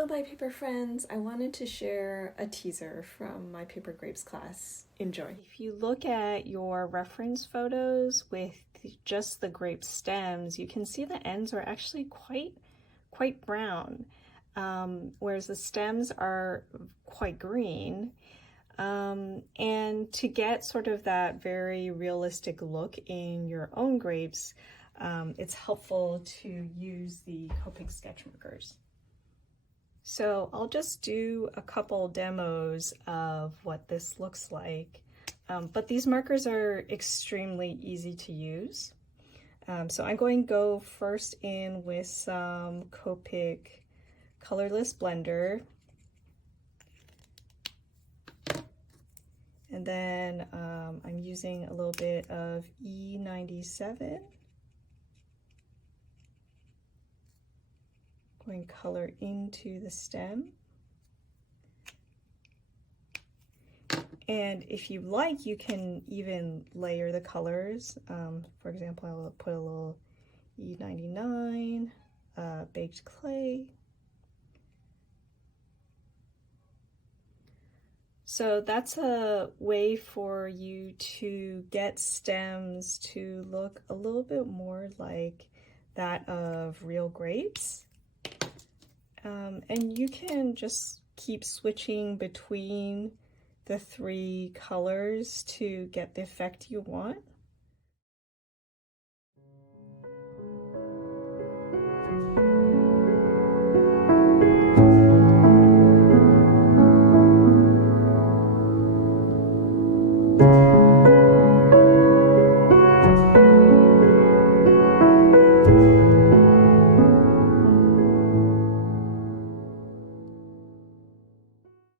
Hello, my paper friends. I wanted to share a teaser from my paper grapes class. Enjoy. If you look at your reference photos with just the grape stems, you can see the ends are actually quite brown, whereas the stems are quite green. And to get sort of that very realistic look in your own grapes, it's helpful to use the Copic sketch markers. So I'll just do a couple demos of what this looks like, but these markers are extremely easy to use. So I'm going to go first in with some Copic colorless blender, and then I'm using a little bit of E97. Going color into the stem. And if you like, you can even layer the colors. For example, I'll put a little E99, baked clay. So that's a way for you to get stems to look a little bit more like that of real grapes. And you can just keep switching between the three colors to get the effect you want.